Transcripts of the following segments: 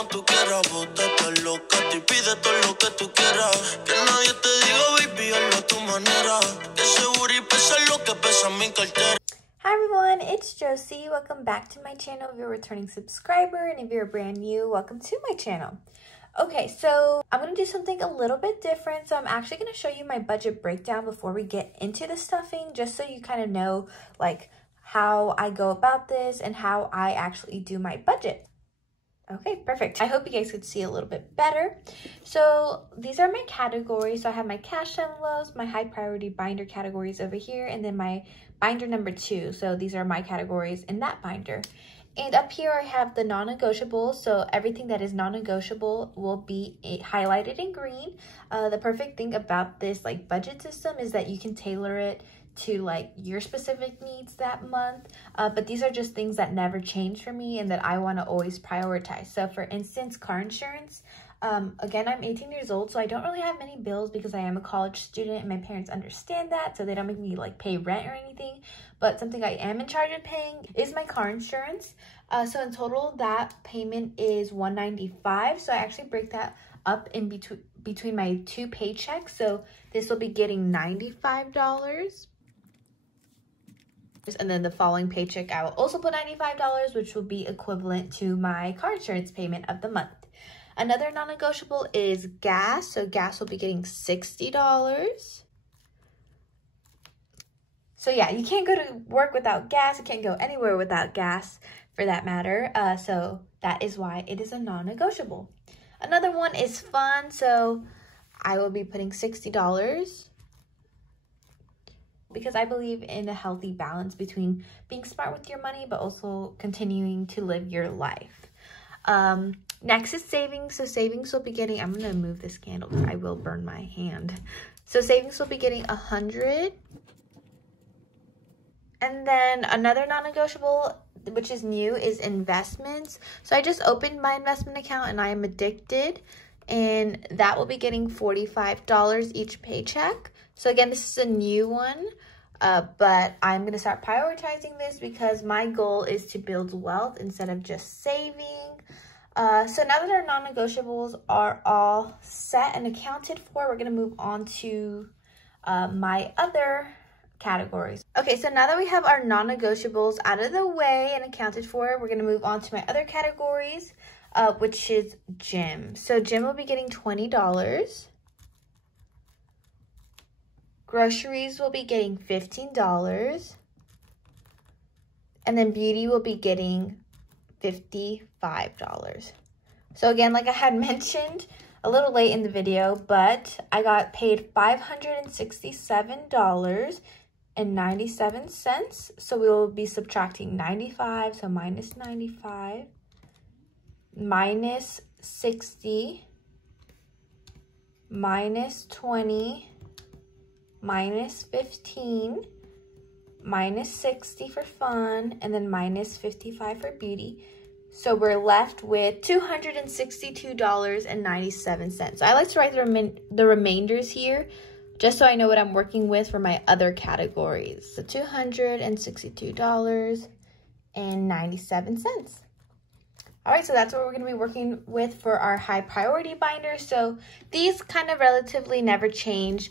como tú quieras, bótate loca, te pide todo lo que tú quieras. Que nadie te diga, baby, hazlo a tu manera. Que seguro y pesa lo que pesa mi cartera. Hi everyone, it's Josie. Welcome back to my channel. If you're a returning subscriber and if you're brand new, welcome to my channel. Okay, so I'm going to do something a little bit different. So I'm actually going to show you my budget breakdown before we get into the stuffing, just so you kind of know like how I go about this and how I actually do my budget. Okay, perfect. I hope you guys could see a little bit better. So these are my categories. So I have my cash envelopes, my high priority binder categories over here, and then my binder number 2. So these are my categories in that binder. And up here I have the non-negotiables. So everything that is non-negotiable will be highlighted in green. The perfect thing about this like budget system is that you can tailor it to like your specific needs that month, but these are just things that never change for me and that I want to always prioritize. So for instance, car insurance, again, I'm 18 years old, so I don't really have many bills because I am a college student and my parents understand that, so they don't make me like pay rent or anything. But something I am in charge of paying is my car insurance. So in total, that payment is $195. So I actually break that up in between my 2 paychecks. So this will be getting $95. And then the following paycheck, I will also put $95, which will be equivalent to my car insurance payment of the month. Another non-negotiable is gas. So gas will be getting $60. So yeah, you can't go to work without gas. You can't go anywhere without gas for that matter. So that is why it is a non-negotiable. Another one is fun. So I will be putting $60. Because I believe in a healthy balance between being smart with your money, but also continuing to live your life. Next is savings. So savings will be getting, I'm going to move this candle because I will burn my hand. So savings will be getting $100. And then another non-negotiable, which is new, is investments. So I just opened my investment account and I am addicted. And that will be getting $45 each paycheck. So again, this is a new one, but I'm going to start prioritizing this because my goal is to build wealth instead of just saving. So now that our non-negotiables are all set and accounted for, we're going to move on to my other categories. Okay, so now that we have our non-negotiables out of the way and accounted for, we're going to move on to my other categories, which is gym. So gym will be getting $20. Groceries will be getting $15. And then beauty will be getting $55. So again, like I had mentioned a little late in the video, but I got paid $567.97. So we will be subtracting 95, so minus 95, minus 60, minus 20, minus 15, minus 60 for fun, and then minus 55 for beauty. So we're left with $262.97. So I like to write the remainders here just so I know what I'm working with for my other categories. So $262.97. All right, so that's what we're going to be working with for our high priority binders. So these kind of relatively never change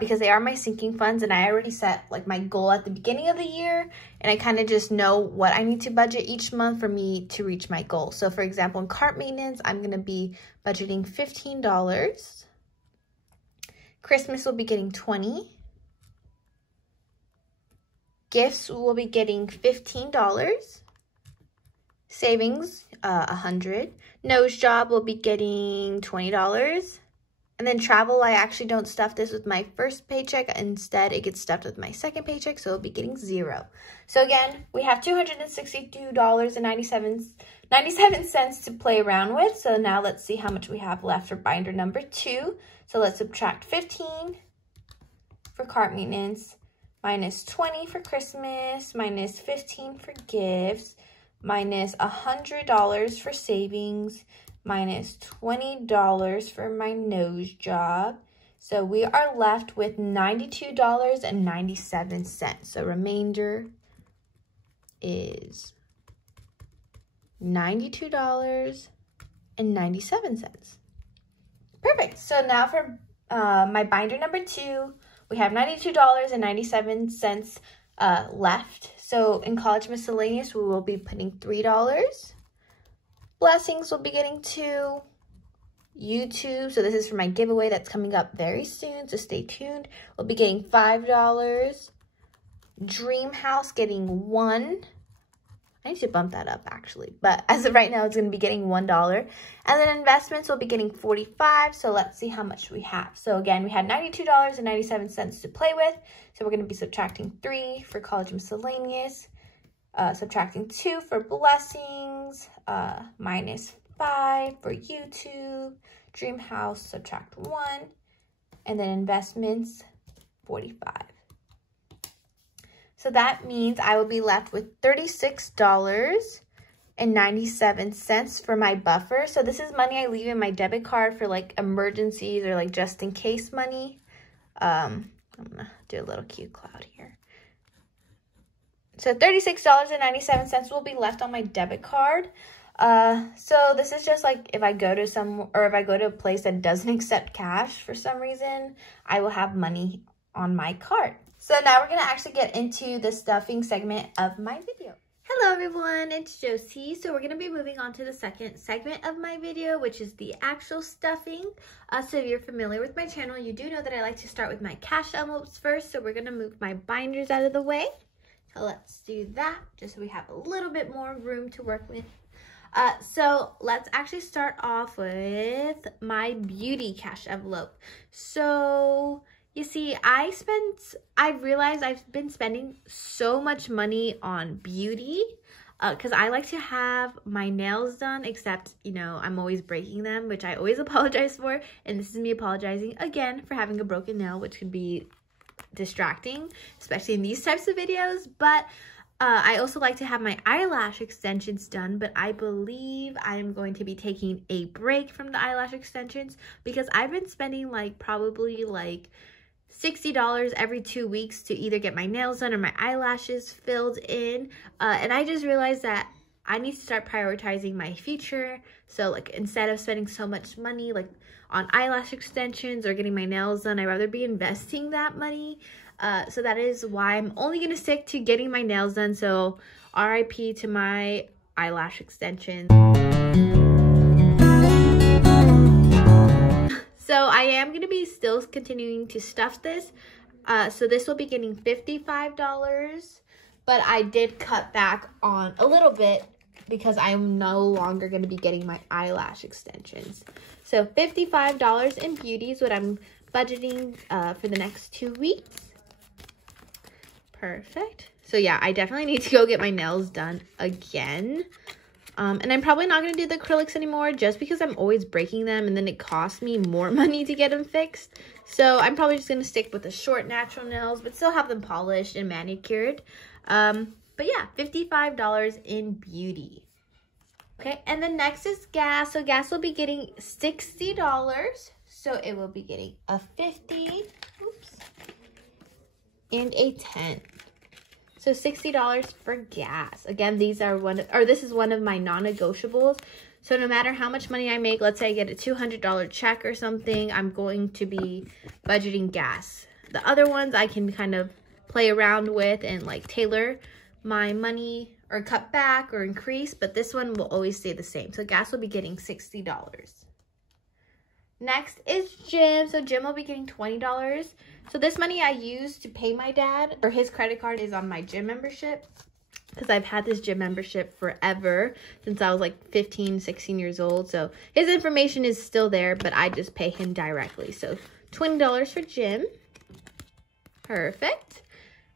because they are my sinking funds, and I already set like my goal at the beginning of the year, and I kind of just know what I need to budget each month for me to reach my goal. So for example, in cart maintenance, I'm going to be budgeting $15. Christmas will be getting $20. Gifts will be getting $15. Savings, $100. Nose job will be getting $20. And then travel, I actually don't stuff this with my first paycheck. Instead, it gets stuffed with my second paycheck, so it'll be getting $0. So again, we have $262.97 to play around with. So now let's see how much we have left for binder number 2. So let's subtract 15 for cart maintenance, minus 20 for Christmas, minus 15 for gifts, minus $100 for savings, minus $20 for my nose job. So we are left with $92.97. So remainder is $92.97. Perfect. So now for my binder number 2, we have $92.97 left. So in college miscellaneous, we will be putting $3. Blessings will be getting 2. YouTube, so this is for my giveaway that's coming up very soon, so stay tuned. We'll be getting $5. Dream House getting 1. I need to bump that up actually, but as of right now, it's going to be getting $1. And then investments will be getting 45. So let's see how much we have. So again, we had $92.97 to play with. So we're going to be subtracting 3 for college miscellaneous, subtracting 2 for blessings, minus 5 for YouTube, Dream House, subtract 1, and then investments, 45. So that means I will be left with $36.97 for my buffer. So this is money I leave in my debit card for like emergencies or like just in case money. I'm gonna do a little cute cloud here. So $36.97 will be left on my debit card. So this is just like if I go to if I go to a place that doesn't accept cash for some reason, I will have money on my card. So now we're going to actually get into the stuffing segment of my video. Hello everyone, it's Josie. So we're going to be moving on to the second segment of my video, which is the actual stuffing. So if you're familiar with my channel, you do know that I like to start with my cash envelopes first. So we're going to move my binders out of the way. So let's do that just so we have a little bit more room to work with. So let's actually start off with my beauty cash envelope. So you see, I realized I've been spending so much money on beauty because I like to have my nails done, except, you know, I'm always breaking them, which I always apologize for. And this is me apologizing again for having a broken nail, which could be distracting, especially in these types of videos. But I also like to have my eyelash extensions done, but I believe I am going to be taking a break from the eyelash extensions because I've been spending like probably like $60 every 2 weeks to either get my nails done or my eyelashes filled in. And I just realized that I need to start prioritizing my future. So like instead of spending so much money like on eyelash extensions or getting my nails done, I'd rather be investing that money. So that is why I'm only going to stick to getting my nails done. So RIP to my eyelash extensions. So I am going to be still continuing to stuff this. So this will be getting $55, but I did cut back on a little bit because I'm no longer going to be getting my eyelash extensions. So $55 in beauty is what I'm budgeting for the next 2 weeks. Perfect. So yeah, I definitely need to go get my nails done again. And I'm probably not going to do the acrylics anymore just because I'm always breaking them and then it costs me more money to get them fixed. So I'm probably just going to stick with the short natural nails, but still have them polished and manicured. But yeah, $55 in beauty. Okay, and then next is gas. So gas will be getting $60. So it will be getting a 50, oops, and a 10. So $60 for gas. Again, these are this is one of my non-negotiables. So no matter how much money I make, let's say I get a $200 check or something, I'm going to be budgeting gas. The other ones I can kind of play around with and like tailor my money or cut back or increase, but this one will always stay the same. So gas will be getting $60. Next is gym. So gym will be getting $20. So this money I use to pay my dad, or his credit card is on my gym membership, because I've had this gym membership forever, since I was like 15, 16 years old. So his information is still there, but I just pay him directly. So $20 for gym. Perfect.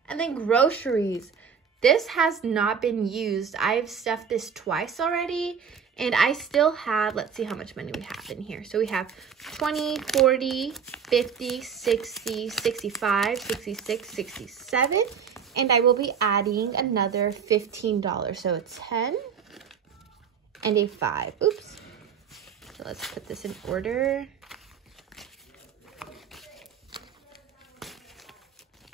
And then groceries. This has not been used. I've stuffed this twice already. And I still have, let's see how much money we have in here. So we have 20, 40, 50, 60, 65, 66, 67. And I will be adding another $15. So it's 10 and a 5. Oops. So let's put this in order.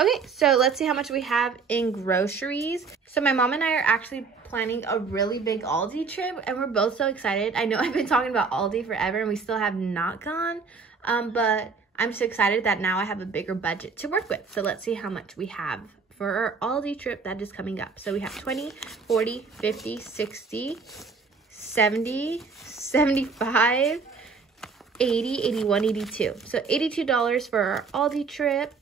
Okay, so let's see how much we have in groceries. So my mom and I are actually planning a really big Aldi trip, and we're both so excited. I know I've been talking about Aldi forever, and we still have not gone, but I'm so excited that now I have a bigger budget to work with. So let's see how much we have for our Aldi trip that is coming up. So we have 20, 40, 50, 60, 70, 75, 80, 81, 82. So $82 for our Aldi trip.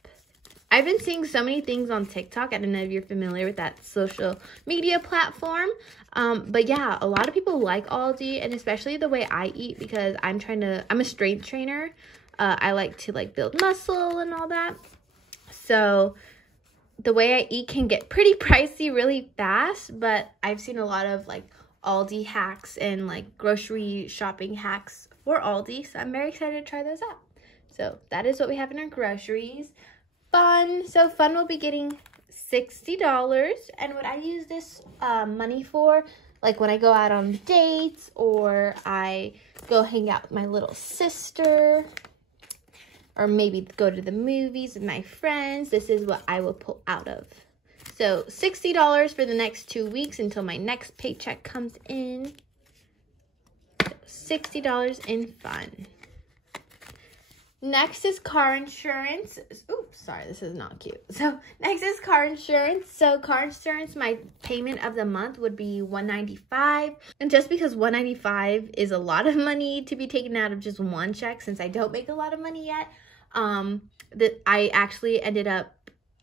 I've been seeing so many things on TikTok. I don't know if you're familiar with that social media platform. But yeah, a lot of people like Aldi, and especially the way I eat, because I'm a strength trainer. I like to build muscle and all that. So the way I eat can get pretty pricey really fast, but I've seen a lot of Aldi hacks and grocery shopping hacks for Aldi. So I'm very excited to try those out. So that is what we have in our groceries. Fun. So fun will be getting $60. And what I use this money for, when I go out on dates or I go hang out with my little sister, or maybe go to the movies with my friends, this is what I will pull out of. So $60 for the next 2 weeks until my next paycheck comes in. So $60 in fun. Next is car insurance. Oops, sorry, this is not cute. So next is car insurance. So car insurance, my payment of the month would be $195. And just because $195 is a lot of money to be taken out of just one check, since I don't make a lot of money yet, I actually ended up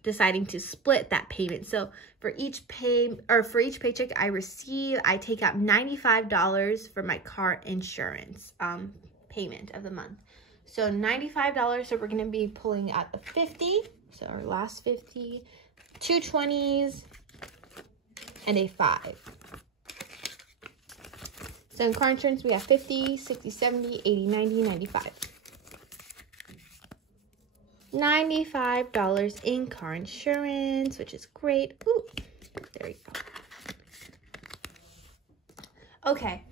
deciding to split that payment. So for each paycheck I receive, I take out $95 for my car insurance payment of the month. So $95, so we're going to be pulling out a 50, so our last 50, 2 20s, and a 5. So in car insurance, we have 50, 60, 70, 80, 90, 95. $95 in car insurance, which is great. Ooh, there we go. Okay.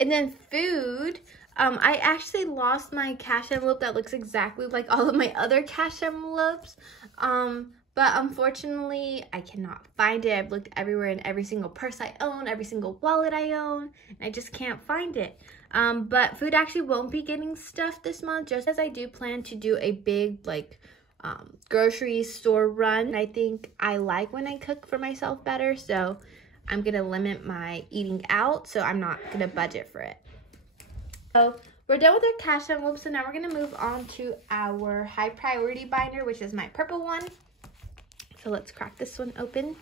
And then food. I actually lost my cash envelope that looks exactly like all of my other cash envelopes. But unfortunately, I cannot find it. I've looked everywhere in every single purse I own, every single wallet I own, and I just can't find it. But food actually won't be getting stuffed this month, just as I do plan to do a big, grocery store run. I think I like when I cook for myself better, so I'm going to limit my eating out, so I'm not going to budget for it. So we're done with our cash envelope, so now we're going to move on to our high priority binder, which is my purple one. So let's crack this one open.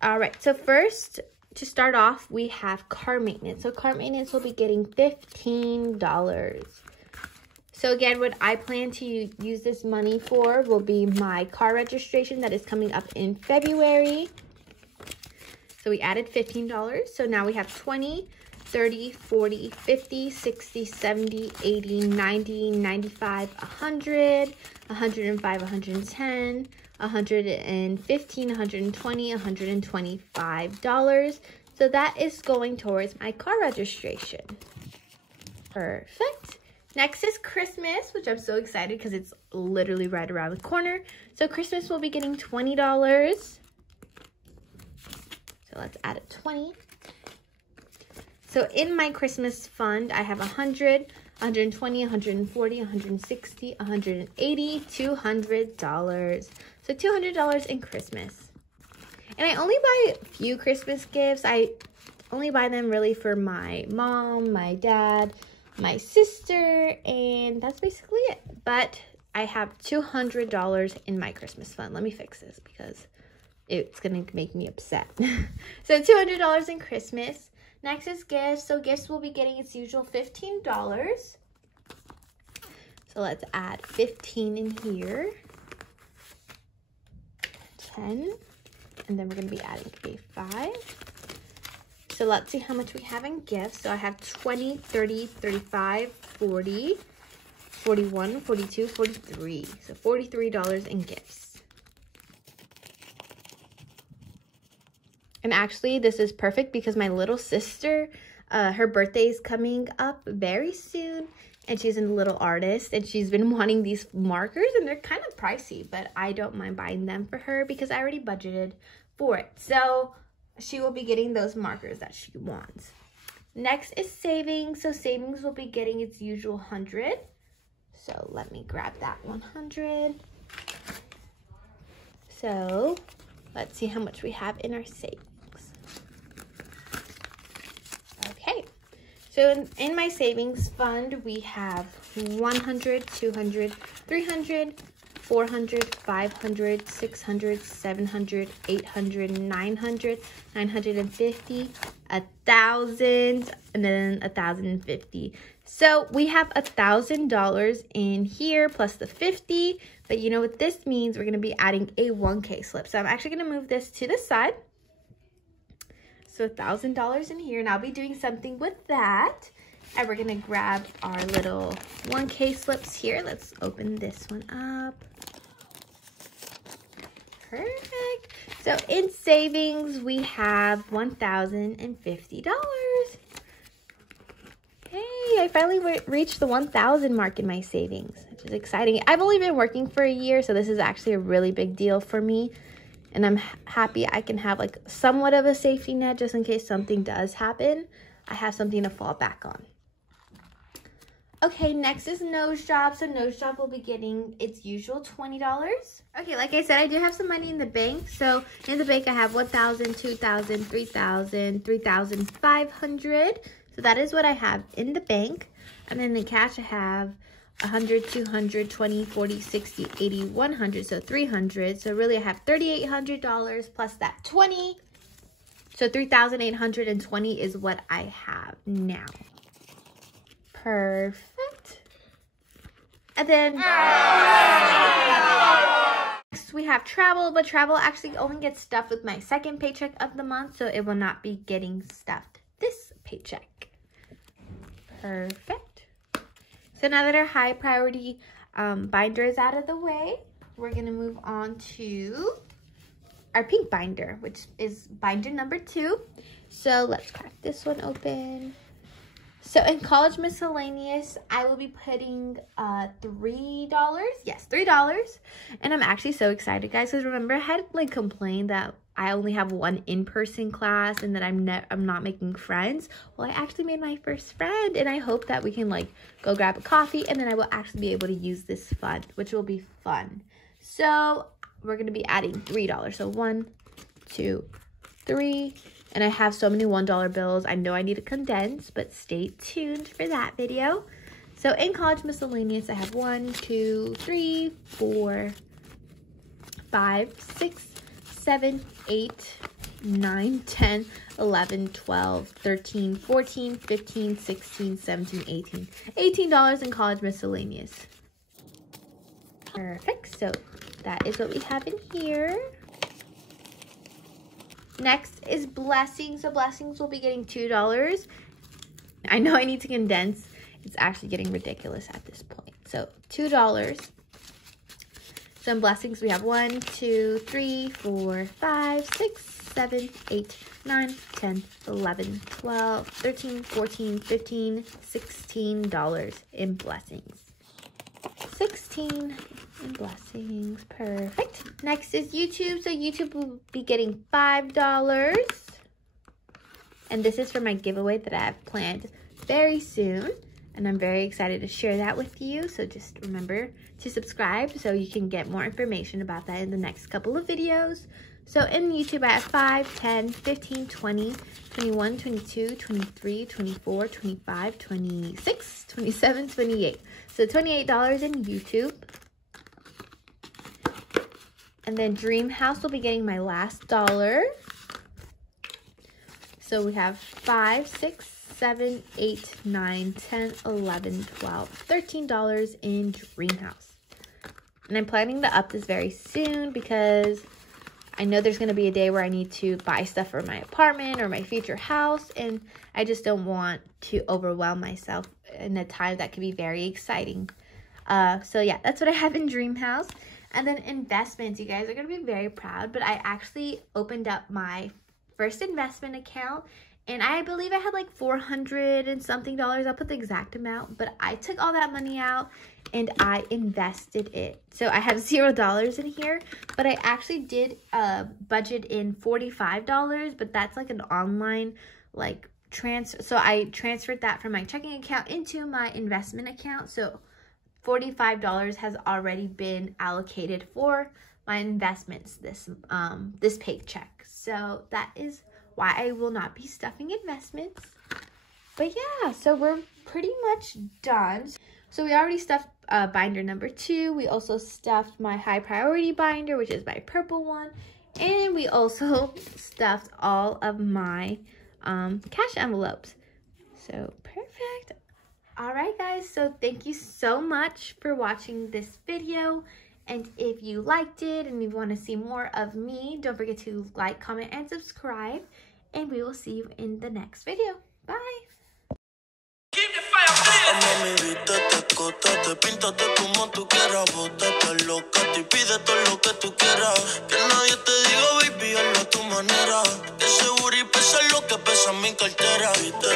All right, so first, to start off, we have car maintenance. So car maintenance will be getting $15. So again, what I plan to use this money for will be my car registration that is coming up in February. So we added $15. So now we have 20, 30, 40, 50, 60, 70, 80, 90, 95, 100, 105, 110, 115, 120, $125. So that is going towards my car registration. Perfect. Next is Christmas, which I'm so excited because it's literally right around the corner. So Christmas will be getting $20. So let's add a 20. So in my Christmas fund, I have 100, 120, 140, 160, 180, $200. So $200 in Christmas. And I only buy a few Christmas gifts. I only buy them really for my mom, my dad, my sister, and that's basically it. But I have $200 in my Christmas fund. Let me fix this because it's going to make me upset. So $200 in Christmas. Next is gifts. So gifts will be getting its usual $15. So let's add 15 in here. 10. And then we're going to be adding a 5. So let's see how much we have in gifts. So I have 20, 30, 35, 40, 41, 42, 43. So $43 in gifts. And actually, this is perfect because my little sister, her birthday is coming up very soon. And she's a little artist. And she's been wanting these markers. And they're kind of pricey. But I don't mind buying them for her because I already budgeted for it. So she will be getting those markers that she wants. Next is savings. So savings will be getting its usual 100. So let me grab that 100. So let's see how much we have in our savings. Okay, so in my savings fund, we have 100, 200, 300, 400, 500, 600, 700, 800, 900, 950, 1,000, and then 1,050. So we have $1,000 in here plus the 50, but you know what this means? We're going to be adding a 1K slip. So I'm actually going to move this to the side. So $1,000 in here, and I'll be doing something with that. And we're going to grab our little 1K slips here. Let's open this one up. Perfect. So in savings, we have $1,050. Hey, I finally reached the 1,000 mark in my savings, which is exciting. I've only been working for a year, so this is actually a really big deal for me. And I'm happy I can have like somewhat of a safety net just in case something does happen. I have something to fall back on. Okay, next is nose job. So nose job will be getting its usual $20. Okay, like I said, I do have some money in the bank. So in the bank, I have 1,000, 2,000, 3,000, 3,500. So that is what I have in the bank. And then in cash, I have 100, 200, 20, 40, 60, 80, 100. So 300. So really, I have $3,800 plus that 20. So 3,820 is what I have now. Perfect. And then next we have travel, but travel actually only gets stuffed with my second paycheck of the month, so it will not be getting stuffed this paycheck. Perfect. So now that our high priority binder is out of the way, we're gonna move on to our pink binder, which is binder number 2. So let's crack this one open. So in college miscellaneous, I will be putting $3. Yes, $3. And I'm actually so excited, guys, because remember I had like complained that I only have one in-person class and that I'm not making friends. Well, I actually made my first friend, and I hope that we can like go grab a coffee, and then I will actually be able to use this fund, which will be fun. So we're gonna be adding $3. So 1, 2, 3. And I have so many $1 bills. I know I need to condense, but stay tuned for that video. So in college miscellaneous, I have 1, 2, 3, 4, 5, 6, 7, 8, 9, 10, 11, 12, 13, 14, 15, 16, 17, 18. $18 in college miscellaneous. Perfect. So that is what we have in here. Next is blessings. So blessings will be getting $2. I know I need to condense. It's actually getting ridiculous at this point. So $2. So in blessings, we have 1, 2, 3, 4, 5, 6, 7, 8, 9, 10, 11, 12, 13, 14, 15, $16 in blessings. 16 in blessings. Perfect. Next is YouTube. So YouTube will be getting $5. And this is for my giveaway that I have planned very soon. And I'm very excited to share that with you. So just remember to subscribe so you can get more information about that in the next couple of videos. So in YouTube, I have 5, 10, 15, 20, 21, 22, 23, 24, 25, 26, 27, 28. So $28 in YouTube. And then Dream House will be getting my last $1. So we have 5, 6, 7, 8, 9, 10, 11, 12, $13 in Dream House. And I'm planning to up this very soon because I know there's going to be a day where I need to buy stuff for my apartment or my future house, and I just don't want to overwhelm myself in a time that could be very exciting. So yeah, that's what I have in Dream House. And then investments, you guys are going to be very proud, but I actually opened up my first investment account, And I believe I had like $400 and something. I'll put the exact amount, but I took all that money out and I invested it. So I have $0 in here, but I actually did budget in $45, but that's like an online like transfer. So I transferred that from my checking account into my investment account. So $45 has already been allocated for my investments this paycheck. So that is why I will not be stuffing investments. But yeah, so we're pretty much done. So we already stuffed binder number 2. We also stuffed my high priority binder, which is my purple one. And we also stuffed all of my cash envelopes. So perfect. All right, guys, so thank you so much for watching this video. And if you liked it and you want to see more of me, don't forget to like, comment, and subscribe. And we will see you in the next video. Bye. Mami, vístete, cótate, píntate como tú quieras, bótate loca, te pide todo lo que tú quieras. Que nadie te diga, baby, hazlo a tu manera. Que ese booty pesa lo que pesa mi cartera. Vístete.